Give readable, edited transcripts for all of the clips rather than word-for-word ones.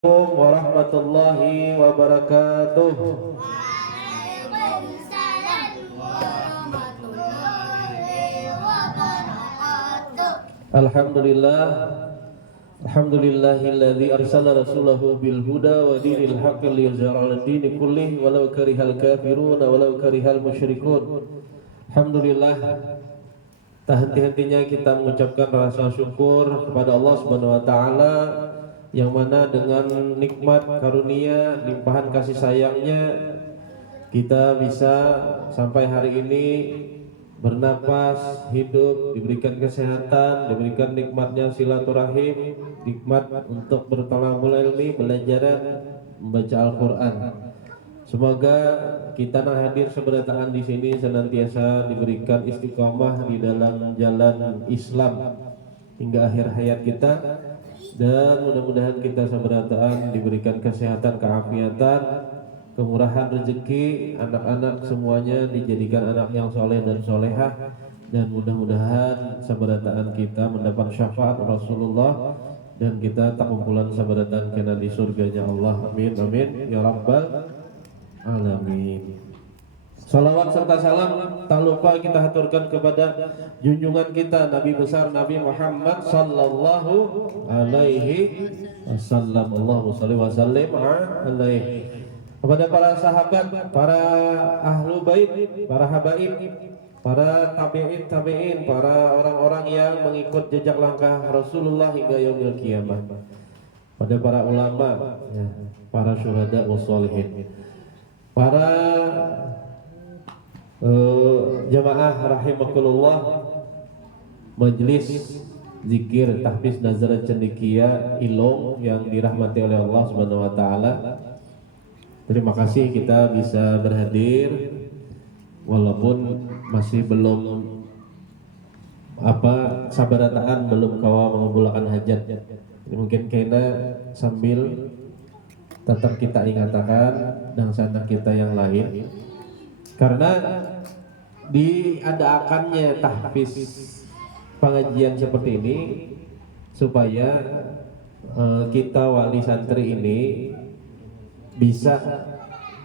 Assalamualaikum warahmatullahi wabarakatuh. Waalaikumsalam warahmatullahi wabarakatuh. Alhamdulillah, alhamdulillahilladzi arsala rasulahu bil huda wa dinil haqqi liyuzhirahu 'alad dini kullih walau karihal kafirun walau karihal musyrikun. Alhamdulillah, tak henti-hentinya kita mengucapkan rasa syukur kepada Allah Subhanahu wa taala yang mana dengan nikmat karunia limpahan kasih sayangnya kita bisa sampai hari ini bernapas, hidup, diberikan kesehatan, diberikan nikmatnya silaturahim, nikmat untuk bertalabul ilmi, belajar membaca Al-Qur'an. Semoga kita yang hadir seberdataan di sini senantiasa diberikan istiqomah di dalam jalan Islam hingga akhir hayat kita, dan mudah-mudahan kita seberataan diberikan kesehatan, keafiatan, kemurahan rezeki, anak-anak semuanya dijadikan anak yang soleh dan solehah, dan mudah-mudahan seberataan kita mendapat syafaat Rasulullah dan kita tak kumpulan seberataan kena di surganya Allah. Amin amin ya rabbal alamin. Salawat serta salam tak lupa kita haturkan kepada junjungan kita Nabi besar Nabi Muhammad sallallahu alaihi wasallam. Allahumma shalli wa sallim alaihi. Kepada para sahabat, para ahlu bait, para habaib, para tabi'in, para orang-orang yang mengikut jejak langkah Rasulullah hingga yaumil kiamah. Pada para ulama, ya, para syuhada wa sholihin, para jamaah rahimakumullah, majelis zikir tahfiz nazar cendekia ilong yang dirahmati oleh Allah Subhanahu wa taala. Terima kasih kita bisa berhadir walaupun masih belum sabarataan, belum kawa mengabulkan hajat. Mungkin kena sambil tetap kita ingatkan dan sana kita yang lain, karena diadakannya tahfiz pengajian seperti ini supaya kita wali santri ini bisa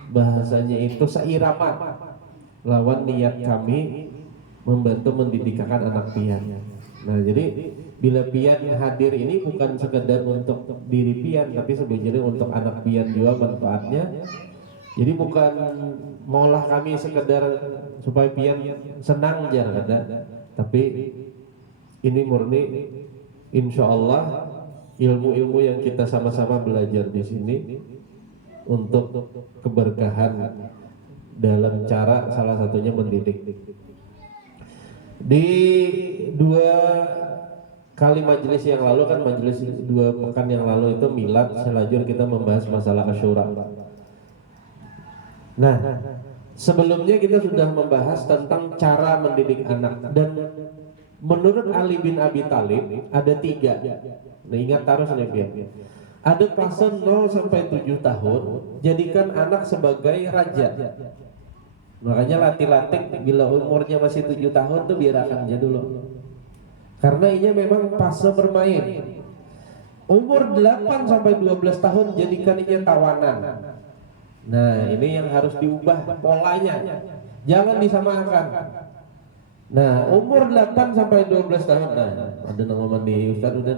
bahasanya itu seirama lawan niat kami membantu mendidikkan anak pian. Nah, jadi bila pian hadir ini bukan sekedar untuk diri pian, tapi sebenarnya untuk anak pian juga manfaatnya. Jadi bukan maulah kami sekedar supaya pian senang aja kada, tapi ini murni insya Allah ilmu-ilmu yang kita sama-sama belajar di sini untuk keberkahan dalam cara salah satunya mendidik. Di dua kali majelis yang lalu, kan majelis 2 pekan yang lalu itu milad, selajur kita membahas masalah Asyura. Nah, sebelumnya kita sudah membahas tentang cara mendidik anak, dan menurut Ali bin Abi Thalib ada 3. Nah, ingat terus nih Pian. Ada fase 0 sampai 7 tahun, jadikan anak sebagai raja. Makanya latih-latih bila umurnya masih 7 tahun tuh biarkan aja dulu. Karena ini memang fase bermain. Umur 8 sampai 12 tahun jadikan ini tawanan. Nah, ini yang harus diubah polanya. Jangan disamakan. Nah, umur 8 sampai 12 tahun. Nah, ada nama di Ustaz udah.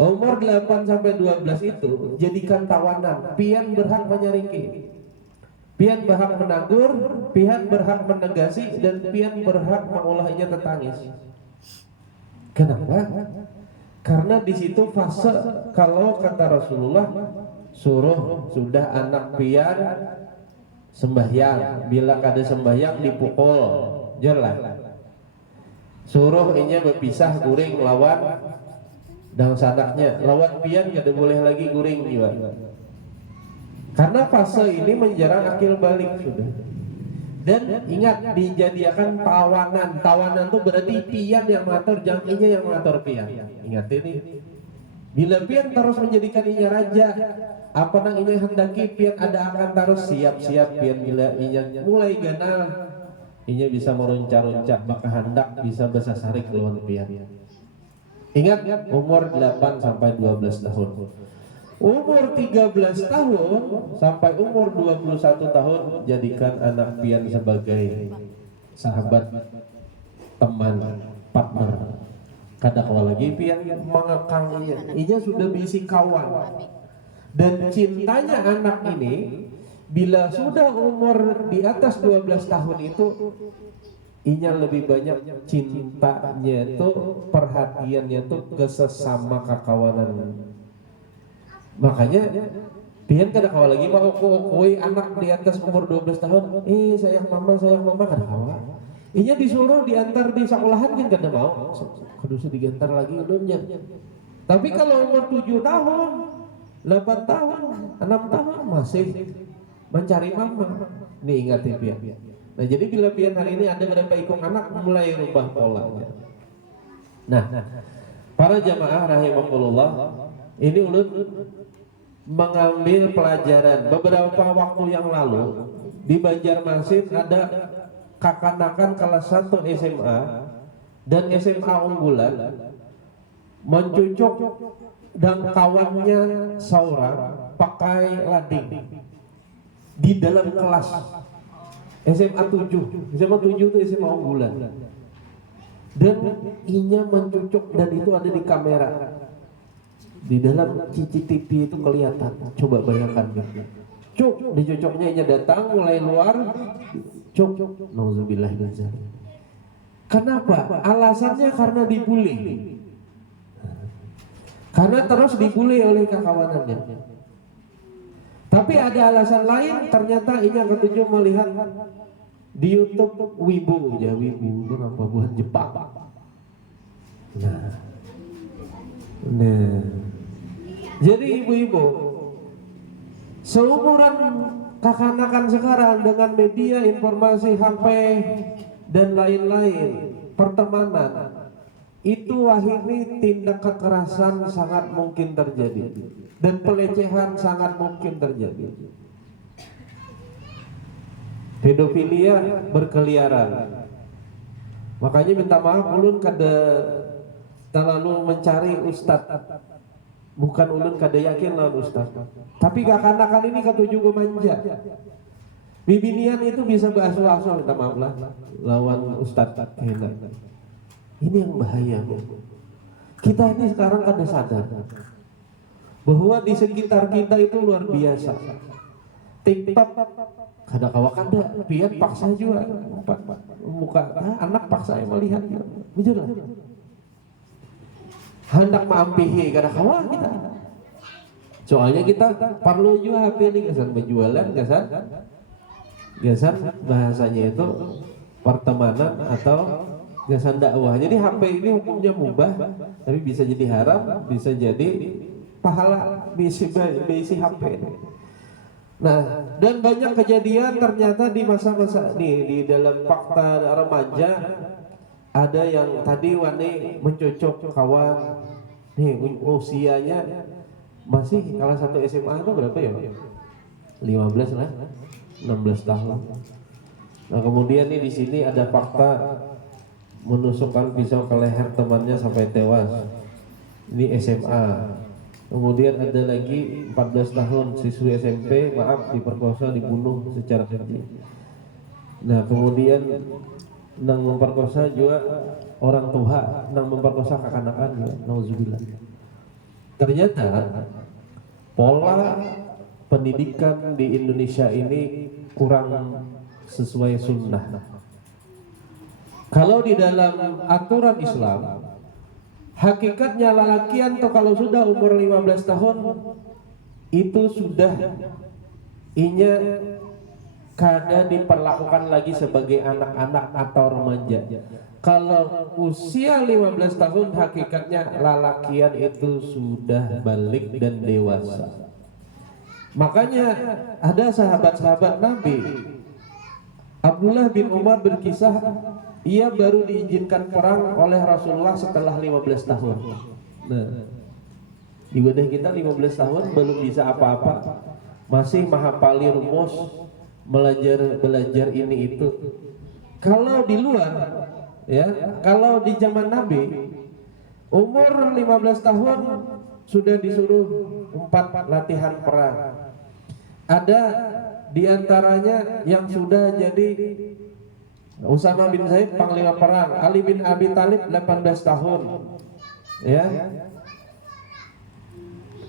Umur 8 sampai 12 itu jadikan tawanan. Pian berhak menyariki, pian berhak menanggur, pian berhak menegasi, dan pian berhak mengolahnya tetangis. Kenapa? Karena di situ fase, kalau kata Rasulullah, suruh sudah anak pian sembahyang, bila kada sembahyang dipukul, jelas. Suruh inya berpisah guring lawan dan sadaknya, lawan pian kada boleh lagi guring juga. Karena fase ini menjarang akil balik sudah. Dan ingat, dijadikan tawanan. Tawanan itu berarti pian yang mengatur, jangan inya yang mengatur pian. Ingat ini. Bila pian terus menjadikan inya raja, apa nang inya hendaki pian ada akan terus siap-siap pian. Bila inya mulai ganal, inya bisa meruncah-runcah, maka hendak bisa besasarik lawan pian. Ingat, umur 8 sampai 12 tahun. Umur 13 tahun sampai umur 21 tahun jadikan anak pian sebagai sahabat, teman, partner. Kadang lagi pian mengekang ia sudah bisi kawan. Dan cintanya anak ini bila sudah umur di atas 12 tahun itu inya lebih banyak cintanya itu, perhatiannya itu ke sesama kakawanan. Makanya pian kada kawa lagi mau koi anak di atas umur 12 tahun, sayang mama kada kawa. Inya disuruh diantar di sekolahan kan kada mau. Kudu digantar lagi ulunnya. Tapi kalau umur 7 tahun, 8 tahun, 6 tahun masih mencari mama. Nih ingat ya pian. Nah jadi bila pian hari ini ada berapa ikung anak mulai rubah polanya. Nah, para jamaah rahimakumullah, ini ulun mengambil pelajaran beberapa waktu yang lalu di Banjarmasin ada kakanakan kelas 1 SMA dan SMA unggulan mencucuk dan kawannya seorang pakai lading di dalam kelas SMA 7. SMA 7 itu SMA unggulan dan inya mencucuk dan itu ada di kamera. Di dalam CCTV itu kelihatan. Coba bayangkan cuk, dicocoknya inya datang mulai luar cuk, nauzubillah min dzalik. Kenapa? Alasannya karena dibully. Karena terus dibully oleh kawanannya. Tapi ada alasan lain, ternyata inya ketujuh melihat di YouTube wibu itu apa buat Jepang. Nah, jadi ibu-ibu seumuran kakanakan sekarang dengan media informasi HP dan lain-lain pertemanan itu akhirnya tindak kekerasan sangat mungkin terjadi dan pelecehan sangat mungkin terjadi. Pedofilia berkeliaran. Makanya minta maaf ulun kada terlalu mencari ustad. Bukan ulun kada yakin lawan ustad. Tapi kakanakan ini ketujuh manja. Bibinian itu bisa basuh-asuh, minta maaf lah lawan ustad. Ini yang bahaya. Kita ini sekarang kada sadar bahwa di sekitar kita itu luar biasa. TikTok kada kawa kada, pian paksa juga muka anak paksa yang melihat jujur lah. Hendak maampihi kada kawa kita. Soalnya kita perlu juga HP ini gasan penjualan, gasan bahasanya itu pertemanan atau gasan dakwah. Jadi HP ini hukumnya mubah, tapi bisa jadi haram, bisa jadi pahala bisi HP. Nah, dan banyak kejadian ternyata di masa-masa di dalam fakta remaja ada yang tadi wani mencocok kawan nih usianya masih kelas 1 SMA itu berapa ya? 15 lah, 16 tahun. Nah, kemudian nih di sini ada fakta menusukkan pisau ke leher temannya sampai tewas. Ini SMA. Kemudian ada lagi 14 tahun siswi SMP diperkosa, dibunuh secara keji. Nah, kemudian nang memperkosa juga orang tua, nang memperkosa kakanakan ya, nauzubillah. Ternyata pola pendidikan di Indonesia ini kurang sesuai sunnah. Kalau di dalam aturan Islam, hakikatnya lalakian tuh kalau sudah umur 15 tahun itu sudah inya kada diperlakukan lagi sebagai anak-anak atau remaja. Kalau usia 15 tahun hakikatnya lalakian itu sudah balik dan dewasa. Makanya ada sahabat-sahabat Nabi, Abdullah bin Umar berkisah ia baru diizinkan perang oleh Rasulullah setelah 15 tahun. Nah, ibadah kita 15 tahun belum bisa apa-apa, masih menghafali rumus, belajar ini itu. Kalau di luar, ya, kalau di zaman Nabi, Umur 15 tahun sudah disuruh 4 latihan perang. Ada di antaranya yang sudah jadi Usama bin Zaid panglima perang, Ali bin Abi Thalib 18 tahun. Ya.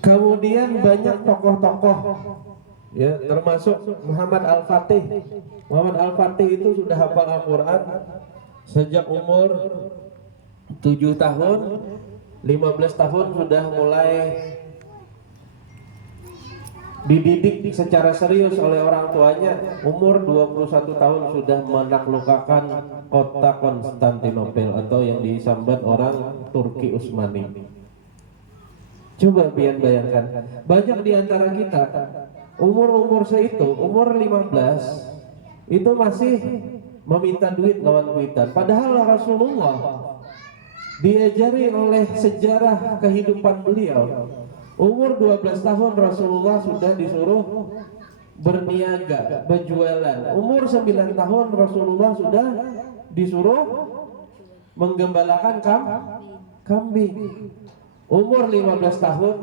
Kemudian banyak tokoh-tokoh, ya, termasuk Muhammad Al-Fatih. Muhammad Al-Fatih itu sudah hafal Al-Quran sejak umur 7 tahun, 15 tahun sudah mulai dididik secara serius oleh orang tuanya. Umur 21 tahun sudah menaklukkan kota Konstantinopel atau yang disambat orang Turki Utsmani. Coba pian bayangkan, banyak di antara kita umur-umur seitu, umur 15 itu masih meminta duit lawan duitan. Padahal Rasulullah diajari oleh sejarah kehidupan beliau, umur 12 tahun Rasulullah sudah disuruh berniaga, berjualan. Umur 9 tahun Rasulullah sudah disuruh menggembalakan kambing. Umur 15 tahun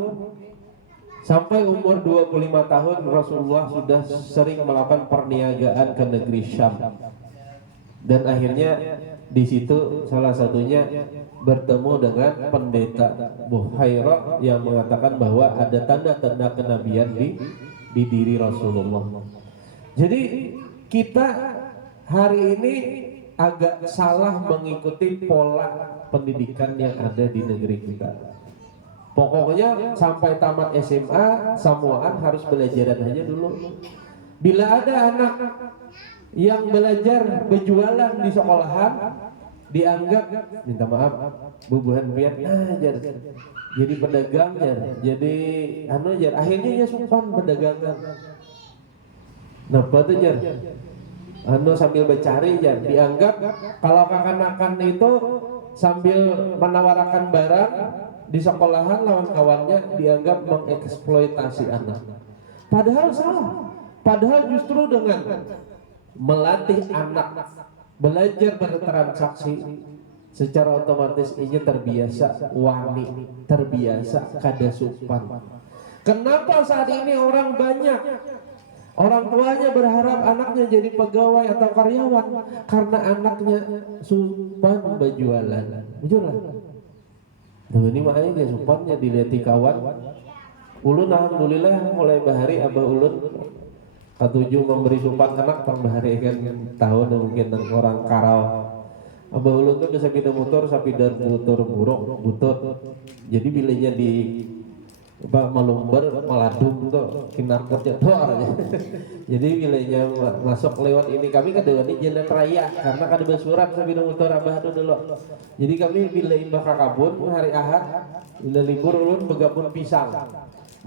sampai umur 25 tahun Rasulullah sudah sering melakukan perniagaan ke negeri Syam. Dan akhirnya di situ salah satunya bertemu dengan pendeta Buhairah yang mengatakan bahwa ada tanda-tanda kenabian di diri Rasulullah. Jadi kita hari ini agak salah mengikuti pola pendidikan yang ada di negeri kita. Pokoknya sampai tamat SMA semuaan harus belajaran aja dulu. Bila ada anak yang belajar berjualan di sekolahan dianggap, minta maaf, bubuhan pian ajar, jadi pedagang jar, jadi anu jar, akhirnya ya sumpan pedagangan. Napa tuh jar? Anu sambil bercari jar, dianggap kalau kakan-kakan itu sambil menawarkan barang di sekolahan lawan kawannya dianggap mengeksploitasi anak. Padahal salah. Padahal justru dengan melatih anak belajar bertransaksi secara otomatis ini terbiasa wani, terbiasa kada supan. Kenapa saat ini orang banyak orang tuanya berharap anaknya jadi pegawai atau karyawan karena anaknya supan berjualan. Jujur lah. Tuh ini makanya dia supannya dilihat kawan. Ulun alhamdulillah mulai bahari abah ulun katuju memberi supan anak pang bahari kan tahun mungkin orang karau. Abah ulun tuh bisa pindah motor sapi dan motor buruk butut. Jadi bilanya di malumber maladum tuh kinarkotnya dor aja. Jadi bilanya masuk lewat ini kami kan di jalan raya karena kan ada surat sapi motor abah tuh dulu. Jadi kami bila imbah kakabun hari Ahad bila libur ulun begabun pisang.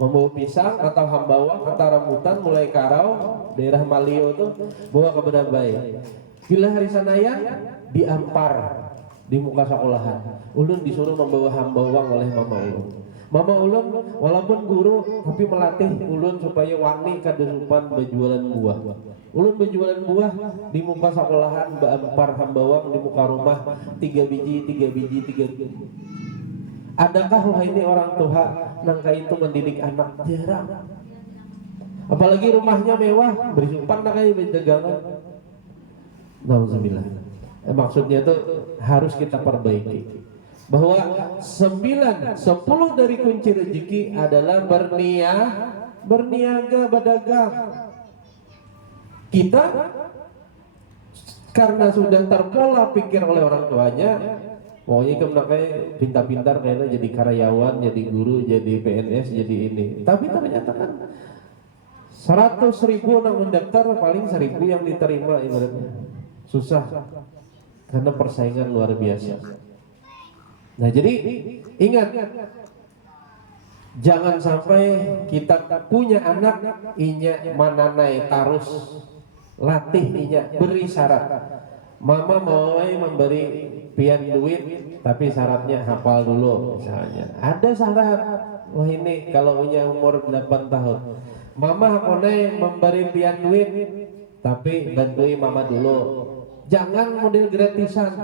Membawa pisang atau hambawang atau rambutan mulai karau daerah Malio tuh bawa ke Bedabai. Bila hari Sanayan diampar di muka sekolahan. Ulun disuruh membawa hambawang oleh mama ulun. Mama ulun walaupun guru tapi melatih ulun supaya wani kadesupan berjualan buah. Ulun berjualan buah di muka sekolahan beampar hambawang di muka rumah 3 biji. Adakah wahai ini orang tua nangka itu mendidik anak? Jarang. Apalagi rumahnya mewah, berisupan nak kayak dagangan. Nauzubillah. Maksudnya itu harus kita perbaiki bahwa 9, 10 dari kunci rezeki adalah berniaga, berdagang. Kita karena sudah terpola pikir oleh orang tuanya, pokoknya kayak pintar-pintar kayaknya jadi karyawan, jadi guru, jadi PNS, jadi ini. Tapi ternyata kan 100.000 orang mendaftar paling 1.000 yang diterima ibaratnya. Susah karena persaingan luar biasa. Nah jadi ingat, jangan sampai kita punya anak inya mananai tarus latih inya beri syarat. Mama mau memberi pian duit tapi syaratnya hafal dulu misalnya. Ada syarat. Wah ini kalau punya umur 8 tahun. Mama konai memberi pian duit tapi bantuin mama dulu. Jangan model gratisan.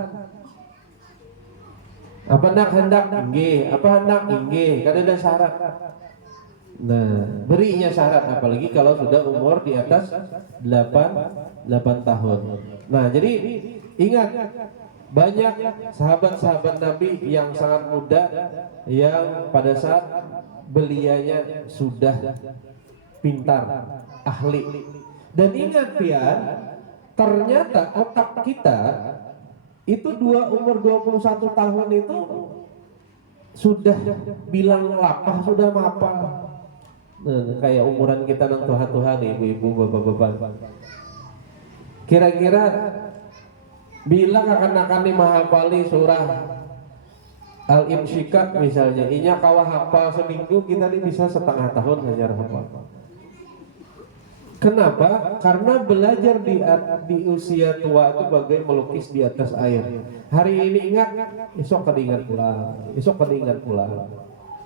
Apa hendak inggih, apa hendak inggih, kan ada syarat. Nah, berinya syarat apalagi kalau sudah umur di atas 8 tahun. Nah, jadi ingat banyak sahabat-sahabat Nabi yang sangat muda yang pada saat belianya sudah pintar, ahli. Dan ingat pian, ternyata otak kita itu umur 21 tahun itu sudah bilang lapah, sudah mapal. Nah, kayak umuran kita nang Tuhan ibu-ibu, bapak-bapak. Kira-kira bilang akan menghafali surah Al-Insyiqaq misalnya, inya kawah hafal seminggu, kita ini bisa setengah tahun hanya hafal. Kenapa? Karena belajar di usia tua itu bagai melukis di atas air. Hari ini ingat, esok kada ingat pula, esok kada ingat pula.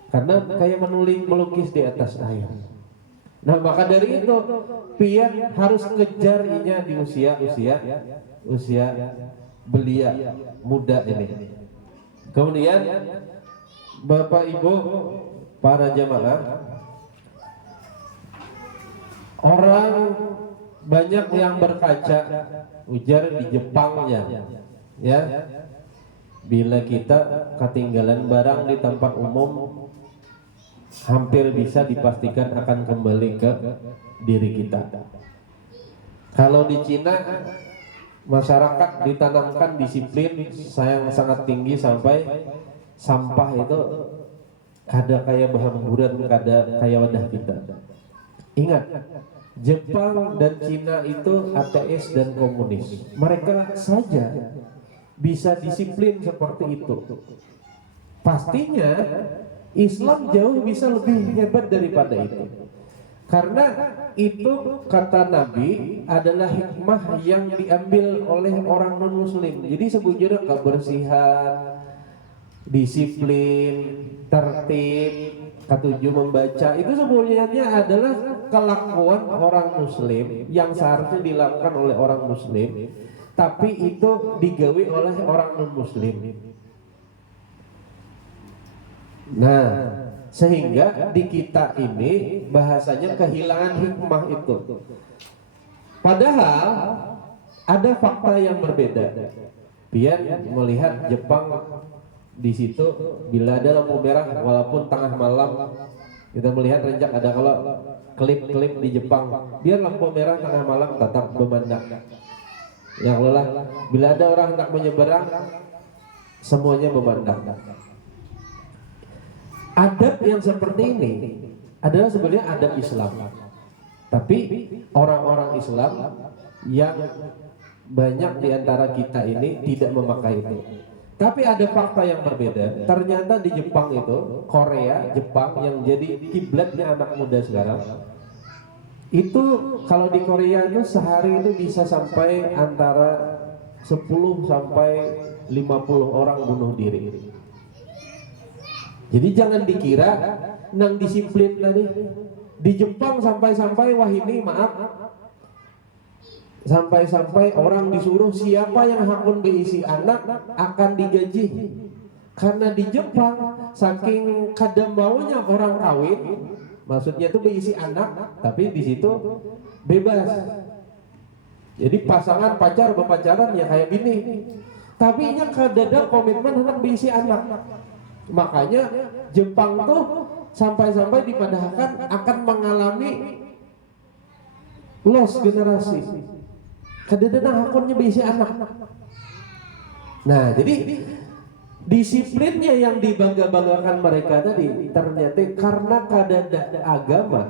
Karena kayak melukis di atas air. Nah, maka dari itu pian harus ngejar inya di usia belia muda ini. Kemudian Bapak Ibu para jamaah, orang banyak yang berkaca ujar di Jepangnya, ya. Bila kita ketinggalan barang di tempat umum, hampir bisa dipastikan akan kembali ke diri kita. Kalau di Cina, masyarakat ditanamkan disiplin yang sangat tinggi sampai sampah itu kada kayak berhamburan, kada kayak wadah kita. Ingat, Jepang dan Cina itu ateis dan komunis. Mereka saja bisa disiplin seperti itu. Pastinya Islam jauh bisa lebih hebat daripada itu. Karena itu kata Nabi adalah hikmah yang diambil oleh orang non-muslim. Jadi sebetulnya kebersihan, disiplin, tertib, ketujuh membaca itu sebenarnya adalah kelakuan orang muslim yang seharusnya dilakukan oleh orang muslim, tapi itu digawe oleh orang non-muslim. Nah, sehingga di kita ini bahasanya kehilangan hikmah itu. Padahal ada fakta yang berbeda. Biar melihat Jepang di situ bila ada lampu merah walaupun tengah malam, kita melihat rencak ada kalau klip-klip di Jepang, biar lampu merah tengah malam tetap memandang. Ya Allah, bila ada orang hendak menyeberang, semuanya memandang. Adab yang seperti ini adalah sebenarnya adab Islam. Tapi orang-orang Islam yang banyak di antara kita ini tidak memakai itu. Tapi ada fakta yang berbeda. Ternyata di Jepang itu, Korea, Jepang yang jadi kiblatnya anak muda sekarang, itu kalau di Korea itu sehari itu bisa sampai antara 10 sampai 50 orang bunuh diri. Jadi jangan dikira nang disiplin tadi. Di Jepang sampai-sampai wah ini maaf, sampai-sampai orang disuruh siapa yang hakun berisi anak akan digaji. Karena di Jepang saking kadang maunya orang kawin, maksudnya itu berisi anak, tapi di situ bebas. Jadi pasangan pacar berpacaran ya kayak gini. Tapi nya kadang komitmen anak berisi anak. Makanya Jepang tuh sampai-sampai dipadahkan akan mengalami loss generasi. Kadang-kadang hakunnya berisi anak. Nah, jadi disiplinnya yang dibangga-banggakan mereka tadi ternyata karena kada agama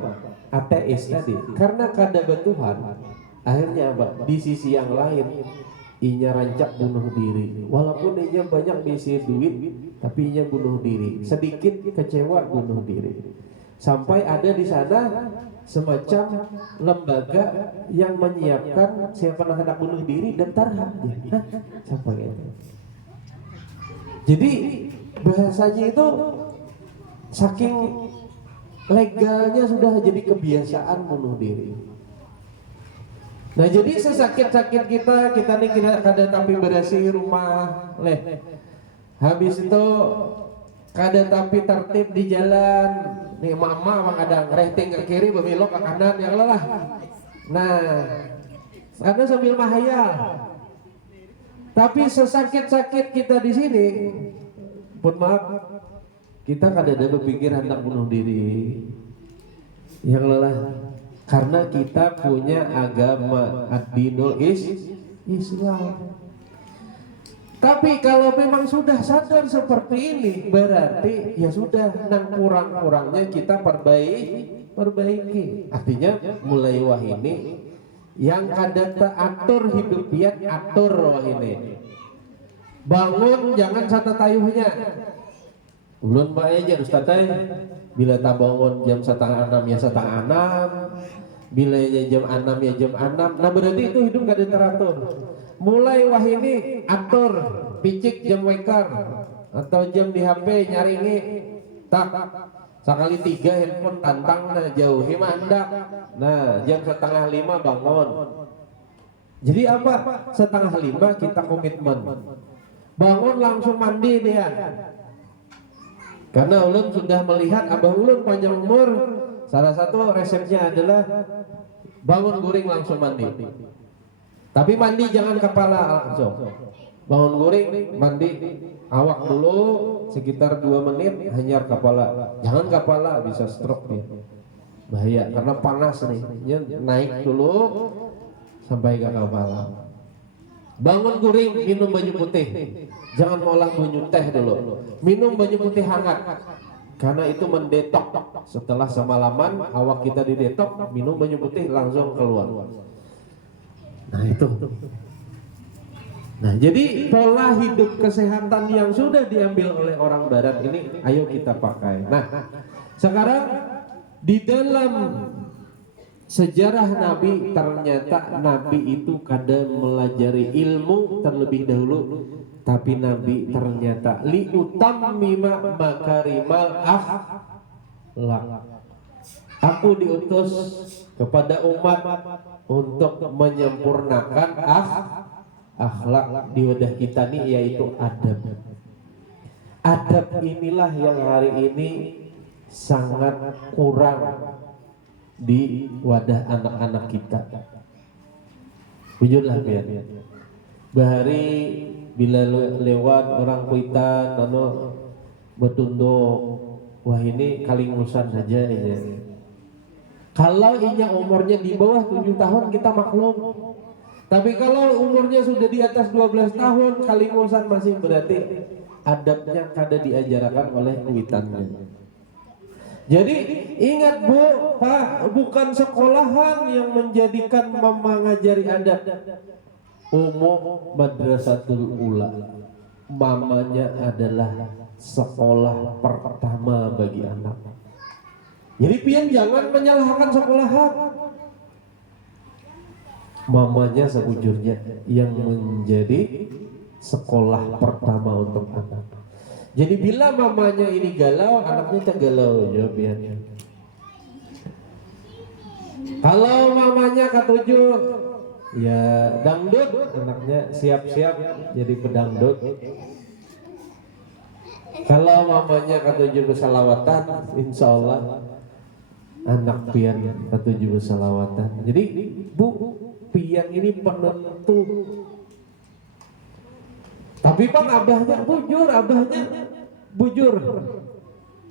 ateis tadi, karena kada Tuhan, akhirnya apa? Di sisi yang lain inya rancak bunuh diri. Walaupun inya banyak bisi duit, tapi inya bunuh diri. Sedikit kecewa bunuh diri. Sampai ada di sana semacam lembaga yang menyiapkan siapa yang hendak bunuh diri daftar aja. Sampai itu. Jadi bahasanya itu saking legalnya sudah jadi kebiasaan bunuh diri. Nah jadi sesakit-sakit kita nih kada tapi berasi rumah leh Habis itu kada tapi tertib di jalan. Nih mama mah kadang rehting ke kiri belok ke kanan ya lah. Nah, ada sambil mahayal. Tapi sesakit-sakit kita di sini, pun maaf, kita kada ada berpikir hendak bunuh diri. Yang lelah, karena kita punya agama ad-dinul Islam. Tapi kalau memang sudah sadar seperti ini, berarti ya sudah, nang kurang-kurangnya kita perbaiki. Artinya mulai wah ini yang kada atur hidup pian atur wah ini. Bangun jangan sata tayuhnya. Ulun bae aja Ustaz bila tak bangun jam 5:30 ya 5:30, bila ya jam 6 ya jam 6. Nah berarti itu hidup kada teratur. Mulai wah ini atur picik jam waker atau jam di HP nyaringi tak sekali 3 handphone tantang nah jauhi mandak. Nah jam 4:30 bangun. Jadi apa? 4:30 kita komitmen bangun langsung mandi dia. Karena ulun sudah melihat abah ulun panjang umur, salah satu resepnya adalah bangun guring langsung mandi. Tapi mandi jangan kepala langsung. Bangun guring, mandi awak dulu sekitar 2 menit, hanyar kepala. Jangan kepala, bisa stroke dia. Bahaya karena panas nih. Naik dulu sampai ke kepala. Bangun guring, minum baju putih. Jangan molah baju teh dulu. Minum baju putih hangat. Karena itu mendetok. Setelah semalaman awak kita didetok, minum baju putih langsung keluar. Nah itu. Nah jadi pola hidup kesehatan yang sudah diambil oleh orang barat ini ayo kita pakai. Nah sekarang di dalam sejarah Nabi ternyata Nabi itu kada melajari ilmu terlebih dahulu, tapi Nabi ternyata liutammima makarimal akhlak. Aku diutus kepada umat untuk menyempurnakan akhlak di wadah kita nih, yaitu adab. Adab inilah yang hari ini sangat kurang di wadah anak-anak kita. Bujurlah biar bahari bila lewat orang Kuitan betunduk, wah ini kalingusan saja ini. Kalau inya umurnya di bawah 7 tahun kita maklum. Tapi kalau umurnya sudah di atas 12 tahun kalingusan masih, berarti adabnya kada diajarkan oleh kuitannya. Jadi ingat Bu, Pak, bukan sekolahan yang menjadikan mengajari adab. Umum madrasatul ula, mamanya adalah sekolah pertama bagi anak. Jadi pian jangan menyalahkan sekolahan. Mamanya sebujurnya yang menjadi sekolah pertama untuk anak. Jadi bila mamanya ini galau, anaknya tergalau ya pian. Kalau mamanya ketujuh ya dangdut, anaknya siap-siap jadi pedangdut. Kalau mamanya ketujuh bersalawatan, insya Allah anak pian ketujuh bersalawatan. Jadi Bu, pian ini penentu. Tapi Pak abahnya bujur.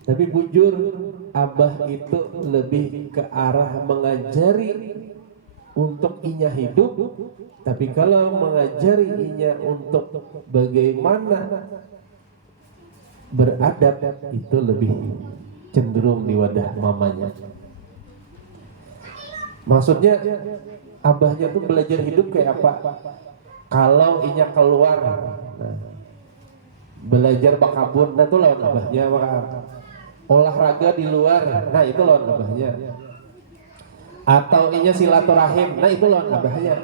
Tapi bujur abah itu lebih ke arah mengajari untuk inya hidup. Tapi kalau mengajari inya untuk bagaimana beradab, itu lebih cenderung di wadah mamanya. Maksudnya abahnya tuh belajar hidup kayak apa? Kalau inya keluar, nah, belajar bakabun, nah itu lawan abahnya. Olahraga di luar, nah itu lawan abahnya. Atau inya silaturahim, nah itu lawan abahnya.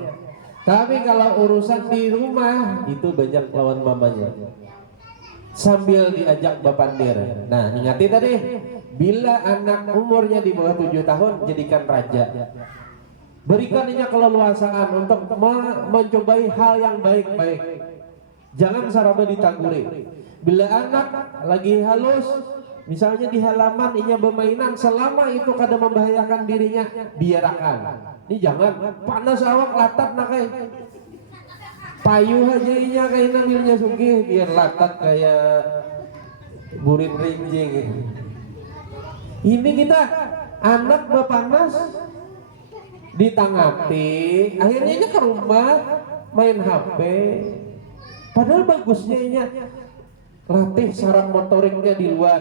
Tapi kalau urusan di rumah, itu banyak lawan mamanya. Sambil diajak bapandir. Nah ingati tadi, bila anak umurnya di bawah 7 tahun, jadikan raja. Berikan inya keleluasaan untuk mencobai hal yang baik-baik. Jangan saraba ditangguri. Bila anak lagi halus, misalnya di halaman inya bermainan, selama itu kada membahayakan dirinya, biarkan. Ini jangan panas awak latat nak kayak payuh aja inya kayak namilnya sugih, biar latat kayak burit rinjing. Ini kita anak berpanas ditangati, akhirnya inya ke rumah main HP. Padahal bagusnya inya latih saraf motoriknya di luar.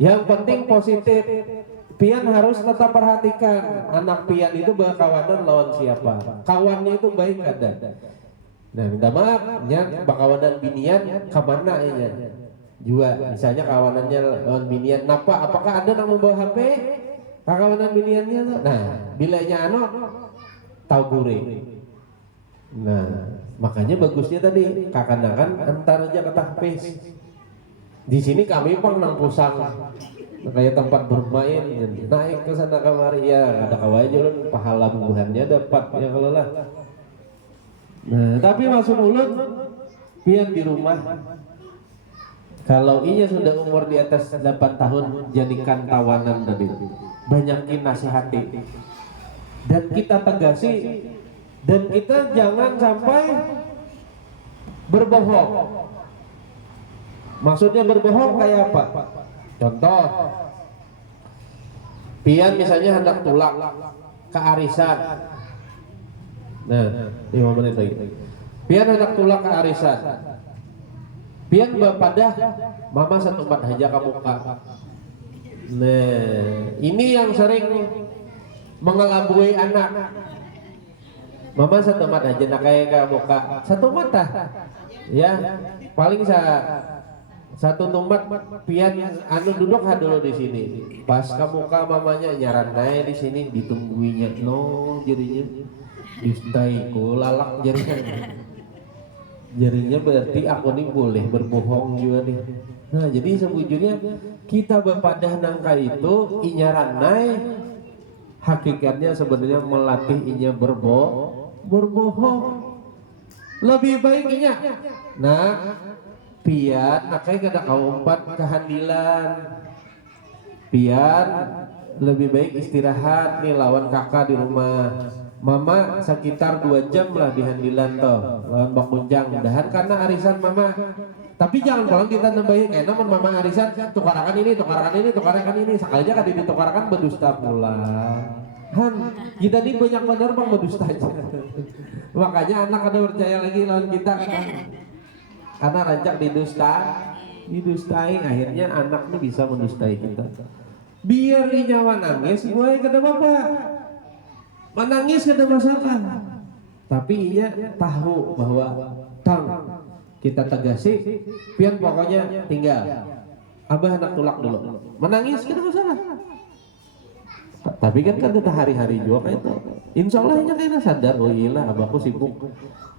Yang penting positif. Pian harus tetap perhatikan anak pian itu berkawanan lawan siapa. Kawannya itu baik ada. Nah minta maaf, nya bakawanan binian kemana ya? Jua, misalnya kawanannya lawan binian. Napa? Apakah ada yang membawa HP? Kawanan biniannya? Nah, bilanya tahu gure. Nah, makanya bagusnya tadi kakanakan antar aja kata face. Di sini kami pang nang pusang kayak tempat bermain, naik ke sana kemari ya ada kawai jalan pahala bubuhannya dapat ya kalau lah. Nah, tapi masuk mulut pian di rumah. Kalau inya sudah umur di atas 8 tahun jadikan tawanan tadi. Banyakin nasihati. Dan kita tegasi dan kita jangan sampai berbohong. Maksudnya berbohong kayak apa? Contoh, pian misalnya hendak tulak ke arisan. Nah, 5 menit lagi. Pian hendak tulak ke arisan. Pian bapadah mama satu empat aja kamu kak. Nah, ini yang sering mengelabui anak. Mama satu mata aja nak kayak kamu kak. Satu mata, ya paling satu tempat pian anu duduk dulu di sini. Pas kamu kak mamanya nyaran naik di sini ditungguinya no jadinya distaiku lalak jarinya berarti aku nih boleh berbohong juga nih. Nah jadi sebujurnya kita berpadah nangka itu inyaran naik hakikatnya sebenarnya melatih inya berbohong lebih baik inya. Nah pian nakai kada kau umpat kehandilan. Pian lebih baik istirahat nih lawan kakak di rumah. Mama sekitar 2 jam lah di handilan toh lawan bakunjang dahan karena arisan mama. Tapi jangan kalau kita nambahin kayak namun mama arisan tukarakan ini sekali aja kan ditukarakan berdusta pula. Han kita ini banyak benar bang berdusta aja. Makanya anak ada percaya lagi lawan kita karena rancak didustai akhirnya anaknya bisa mendustai kita. Biar di nyawa nangis gue kata bapak menangis kada masalah, tapi ia tahu bahwa tang kita tegasi pian pokoknya tinggal abah anak tulak dulu menangis kada masalah. Tapi kan hari-hari juga kayak itu insya Allah nya kayaknya sadar oh iya lah abahku sibuk,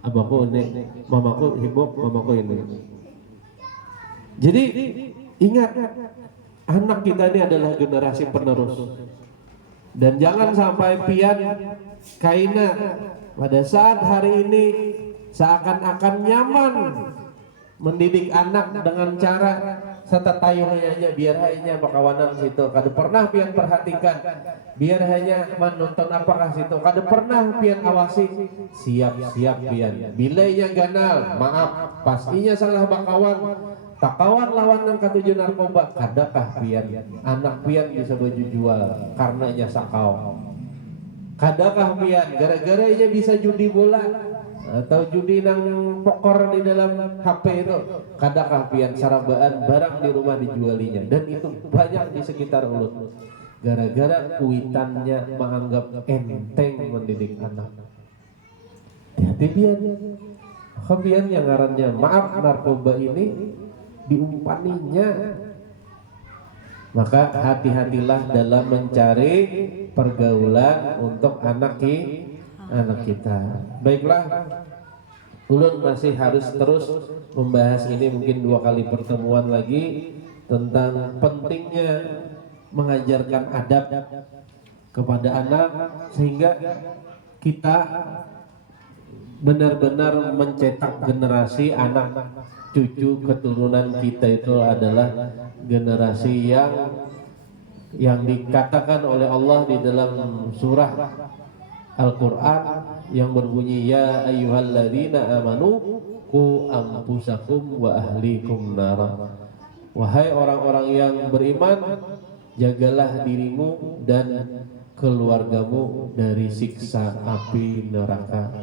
abahku ini, mamaku sibuk, mamaku ini. Jadi ingat anak kita ini adalah generasi penerus. Dan jangan sampai pian kaina pada saat hari ini seakan-akan nyaman mendidik anak dengan cara setetayungnya aja biar hanya bakawanan situ. Kada pernah pian perhatikan biar hanya menonton apakah situ. Kada pernah pian awasi siap-siap pian. Bila ia ganal, maaf pastinya salah bakawan. Takawan lawan yang katuju narkoba, kadakah pian anak pian bisa baju jual karena ia sakau. Kadakah pian gara-gara ia bisa judi bola atau judi nang pokor di dalam HP itu. Kadakah pian sarabaan barang di rumah dijualinya dan itu banyak di sekitar ulut. Gara-gara kuitannya menganggap enteng mendidik anak. Hati pian. Pian yang ngarannya maaf narkoba ini diumpaninya, maka hati-hatilah dalam mencari pergaulan untuk anak kita. Baiklah, ulun masih harus terus membahas ini mungkin 2 kali pertemuan lagi tentang pentingnya mengajarkan adab kepada anak sehingga kita benar-benar mencetak generasi anak cucu keturunan kita itu adalah generasi yang dikatakan oleh Allah di dalam surah Al-Quran yang berbunyi ya ayyuhalladzina amanu qu anfusakum wa ahlikum nara. Wahai orang-orang yang beriman, jagalah dirimu dan keluargamu dari siksa api neraka.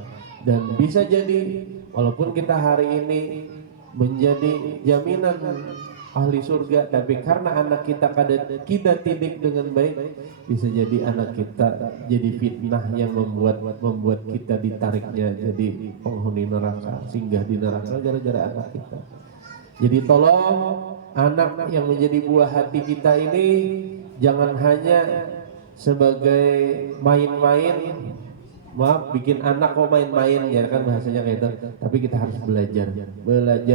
Dan bisa jadi walaupun kita hari ini menjadi jaminan ahli surga, tapi karena anak kita didik dengan baik, bisa jadi anak kita jadi fitnah yang membuat kita ditariknya jadi penghuni neraka, singgah di neraka gara-gara anak kita. Jadi tolong anak yang menjadi buah hati kita ini jangan hanya sebagai main-main, maaf bikin anak kok main-main ya kan bahasanya kayak itu, tapi kita harus belajar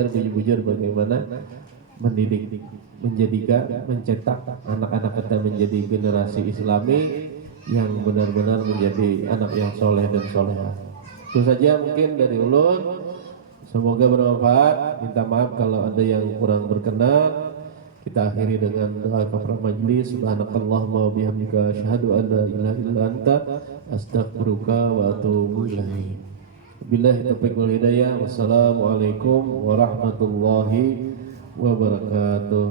bujur-bujur bagaimana mendidik, mencetak anak-anak kita menjadi generasi Islami yang benar-benar menjadi anak yang soleh dan solehah. Itu saja mungkin dari ulun. Semoga bermanfaat. Minta maaf kalau ada yang kurang berkenan. Kita akhiri dengan doa kafaraah majlis. Subhanakallahumma wa bihamdika asyhadu an la ilaha illa anta astaghfiruka wa atubu ilaik. Billahi taufiq wal hidayah. Wassalamualaikum warahmatullahi wabarakatuh.